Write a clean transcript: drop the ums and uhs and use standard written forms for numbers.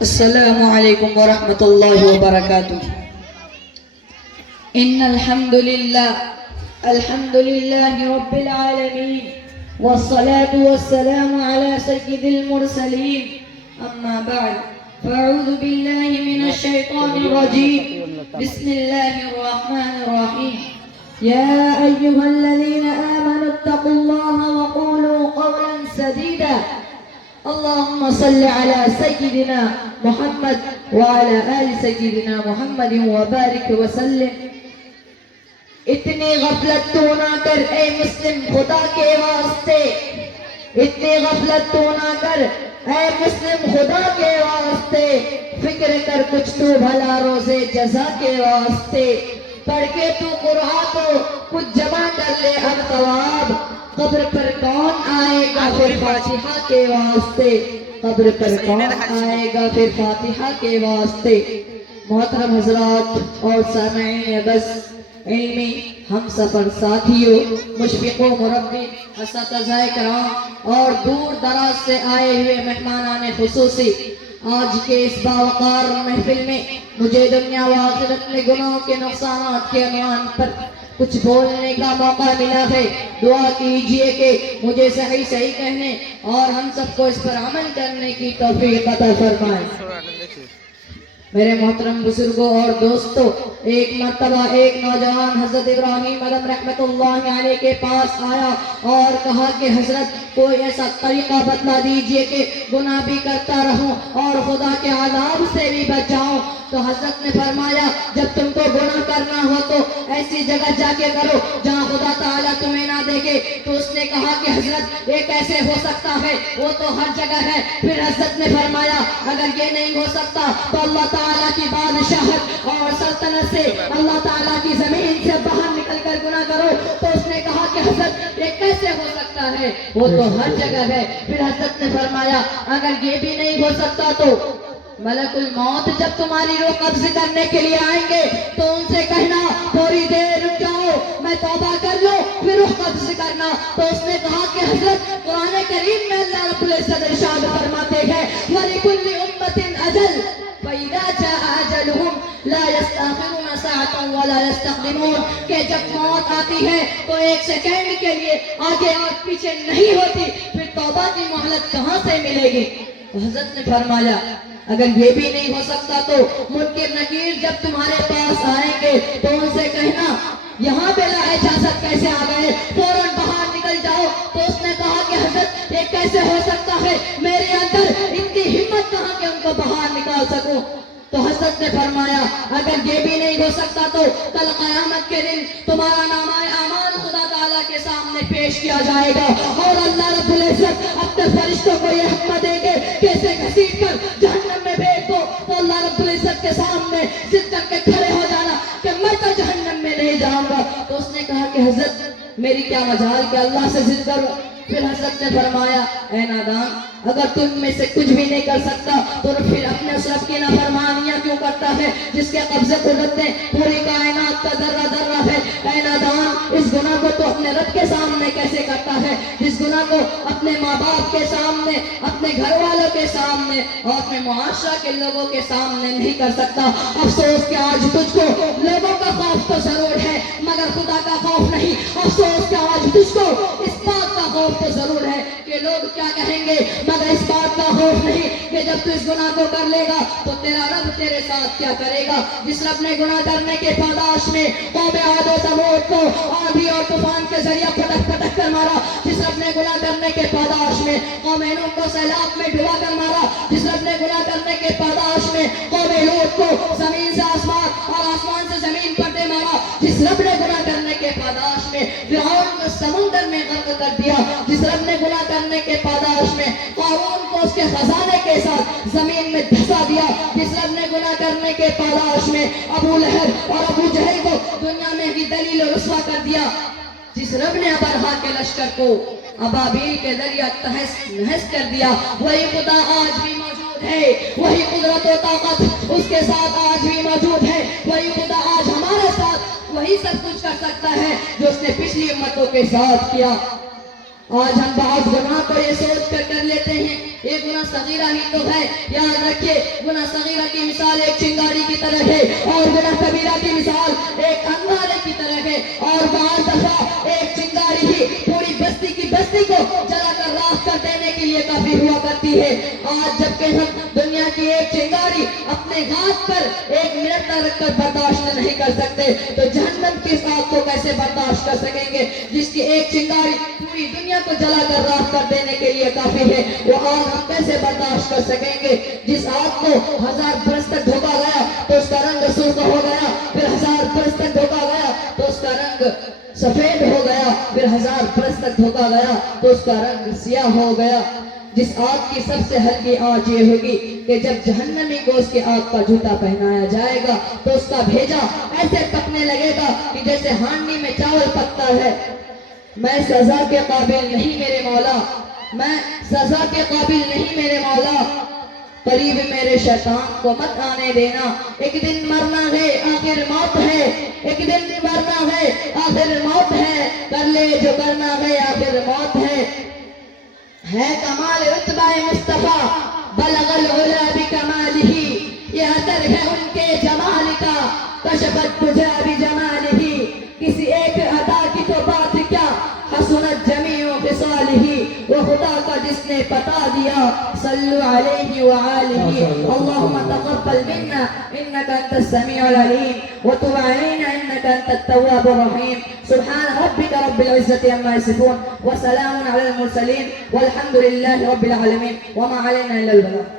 السلام علیکم ورحمۃ اللہ وبرکاتہ۔ ان الحمد للہ رب العالمین والصلاة والسلام على سید المرسلین، اما بعد فاعوذ باللہ من الشیطان الرجیم، بسم اللہ الرحمن الرحیم۔ یا ایہا الذین آمنوا اتقوا اللہ وقولوا قولا سدیدا، اللهم صل على سيدنا محمد وعلى آل سيدنا محمد وبارك وسلم۔ اتنی غفلت تو نہ کر اے مسلم خدا کے واسطے، اتنی غفلت تو نہ کر اے مسلم خدا کے واسطے، فکر کر کچھ تو بھلا روزے جزا کے واسطے، پڑھ کے تو قرآن کو کچھ جمع کر لے اب ثواب، قبر پر کون آئے گا پھر فاتحہ کے واسطے، قبر پر کون آئے گا پھر فاتحہ کے واسطے۔ محترم حضرات اور سامعین بس علمی ہم سفر ساتھیوں، مشفقوں، مربی، اساتذہ کرام اور دور دراز سے آئے ہوئے مہمانان خصوصی، آج کے اس باوقار محفل میں مجھے دنیا و آخرت میں گناہوں کے نقصانات کے عنوان پر کچھ بولنے کا موقع ملا ہے۔ دعا کیجئے کہ مجھے صحیح کہنے اور ہم سب کو اس پر عمل کرنے کی توفیق عطا فرمائے۔ میرے محترم بزرگوں اور دوستوں، ایک مرتبہ ایک نوجوان حضرت ابراہیم علیہ رحمت اللہ علیہ کے پاس آیا اور کہا کہ حضرت کوئی ایسا طریقہ بتلا دیجئے کہ گناہ بھی کرتا رہوں اور خدا کے عذاب سے بھی بچ جاؤں۔ تو حضرت نے فرمایا جب تم کو گناہ کرنا ہو تو ایسی جگہ جا کے کرو جہاں خدا تعالیٰ تمہیں نہ دیکھے۔ تو اس نے کہا کہ حضرت یہ کیسے ہو سکتا ہے، وہ تو ہر جگہ ہے۔ پھر حضرت نے فرمایا اگر یہ نہیں ہو سکتا تو اللہ تعالیٰ کی بادشاہت اور سلطنت سے، اللہ تعالیٰ کی زمین سے باہر نکل کر گناہ کرو۔ تو اس نے کہا کہ حضرت یہ کیسے ہو سکتا ہے، وہ تو ہر جگہ ہے۔ پھر حضرت نے فرمایا اگر یہ بھی نہیں ہو سکتا تو ملک الموت جب تمہاری روح قبض کرنے کے لیے آئیں گے تو ان سے کہنا تھوڑی دیر رک جاؤ، میں توبہ کر لوں پھر روح قبض کرنا۔ تو اس نے کہا کہ حضرت قرآن کریم میں اللہ رب العزت ارشاد فرماتے ہیں وَلِكُلِّ أُمَّةٍ أَجَلٌ فَإِذَا جَاءَ أَجَلُهُمْ لَا يَسْتَأْخِرُونَ سَاعَةً وَلَا يَسْتَقْدِمُونَ، کہ جب موت آتی ہے تو ایک سیکنڈ کے لیے آگے اور پیچھے نہیں ہوتی، پھر توبہ کی مہلت کہاں سے ملے گی؟ حضرت نے فرمایا اگر یہ بھی نہیں ہو سکتا تو منکر نکیر جب تمہارے پاس آئیں گے تو ان سے کہنا یہاں بلا اجازت کیسے آ گئے، فوراً باہر نکل جاؤ۔ تو اس نے کہا کہ حضرت یہ کیسے ہو سکتا ہے، میرے اندر اتنی ہمت کہاں کہ ان کو باہر نکال سکوں۔ تو حضرت نے فرمایا اگر یہ بھی نہیں ہو سکتا تو کل قیامت کے دن تمہارا نامہ اعمال خدا تعالیٰ کے سامنے پیش کیا جائے گا اور اللہ رب العزت اپنے فرشتوں کو یہ حکم دے گے کہ اسے گھسیٹ کر جہنم میں بھیج دو۔ تو اللہ رب العزت کے سامنے ضد کر کے کھڑے ہو جانا کہ میں تو جہنم میں نہیں جاؤں گا۔ تو اس نے کہا کہ حضرت میری کیا مجال کہ اللہ سے ضد کروں۔ پھر حضرت نے فرمایا اے نادان اگر تم میں سے کچھ بھی نہیں کر سکتا تو پھر اپنے اس رب کی نافرمانیاں کیوں کرتا ہے جس کے قبضے قدرت میں پوری کائنات کا ذرہ ذرہ ہے۔ اے نادان اس گناہ کو تو اپنے رب کے سامنے کیسے کرتا ہے، جس گناہ کو اپنے ماں باپ کے سامنے، اپنے گھر والوں کے سامنے اور اپنے معاشرہ کے لوگوں کے سامنے نہیں کر سکتا۔ افسوس کہ آج تجھ کو لوگوں کا خوف تو ضرور ہے مگر خدا کا خوف نہیں۔ افسوس کہ آج تجھ کو اس بات کا خوف تو ضرور ہے کہ لوگ کیا کہیں گے مگر اس بات کا خوف نہیں کہ جب تو اس گناہ کو کر لے گا تو تیرا رب تیرے ساتھ کیا کرے گا۔ جس رب نے گناہ کرنے کے پاداش میں قوم عاد و ثمود کو آندھی اور طوفان کے ذریعہ پٹک پٹک کر مارا، جس رب نے گناہ کرنے کے پاداش میں قوم نوح کو سیلاب میں ڈبا کر مارا، جس رب نے گناہ کرنے کے پاداش میں قوم لوط کو زمین سے آسمان اور آسمان سے زمین پر دے مارا، جس رب نے گناہ کرنے کے پاداش میں فرعون کو سمندر میں غرق کر دیا، جس رب نے گناہ کرنے کے پاداش میں قارون کو اس کے خزانے کے ساتھ زمین میں دھسا دیا، جس رب نے گناہ کرنے کے پاداش میں ابو لہب اور ابو جہل کو دنیا میں بھی ذلیل و رسوا کر دیا، جس رب نے ابرہا کے لشکر کو ابابیل کے ذریعہ تہس نہس کر دیا، وہی خدا آج بھی موجود ہے، وہی قدرت و طاقت اس کے ساتھ آج بھی موجود ہے، وہی خدا آج ہمارے ساتھ وہی سب کچھ کر سکتا ہے جو اس نے پچھلی امتوں کے ساتھ کیا۔ آج ہم بعض گناہ کو یہ سوچ کر لیتے ہیں یہ گناہ صغیرہ ہی تو ہے. یاد رکھیے گناہ صغیرہ کی مثال ایک چنگاری کی طرح ہے اور گناہ کبیرہ کی مثال ایک انگارے کی طرح ہے. اور بعض دفعہ ایک چنگاری ہی پوری بستی کی بستی کو جلا کر راکھ کر دینے کے لیے کافی ہوا کرتی ہے. آج جبکہ ہم دنیا کی ایک چنگاری اپنے ہاتھ پر ایک منٹ نہ رکھ کر برداشت نہیں کر سکتے تو جہنم کی اس آگ کو کیسے برداشت کر سکیں گے جس کی ایک چنگاری پوری دنیا کو جلا کر راکھ کر دینے کے لیے کافی ہے. وہ آگ ہم کیسے برداشت کر سکیں گے جس آگ کو 1000 برس تک دھوکا گیا تو اس کا رنگ سرخ ہو گیا, پھر 1000 برس تک دھوکا گیا تو اس کا رنگ سفید ہو گیا, پھر 1000 برس تک دھوکا گیا تو اس کا رنگ سیاہ ہو گیا. جس آگ کی سب سے ہلکی آنچ یہ ہوگی کہ جب جہنمی کو اس کی آگ کا جوتا پہنایا جائے گا تو اس کا بھیجا ایسے پکنے لگے گا کہ جیسے ہانڈی میں چاول پکتا ہے. میں سزا کے قابل نہیں میرے مولا, میں سزا کے قابل نہیں میرے مولا, قریب میرے شیطان کو مت آنے دینا. ایک دن مرنا ہے آخر موت ہے, ایک دن مرنا ہے آخر موت ہے, کر لے جو کرنا ہے آخر موت ہے. کمال رتبہ مصطفیٰ بلغ العلا بکمالہ, یہ اثر ہے ان کے جمال کا کشفت تجھا بجمالہ. کسی ایک ادا کی تو بات کیا حسنت جمیع خصالہ, وہ خدا کا جس نے بتا دیا صلو علیہ وآلہ. اللہم تقبل منا انکا انت السمیع العلیم وتب علینا انکا انت التواب الرحیم. سبحان ربک رب العزت عما یصفون وسلام علی المرسلین والحمد للہ رب العالمین وما علینا الا البلاغ.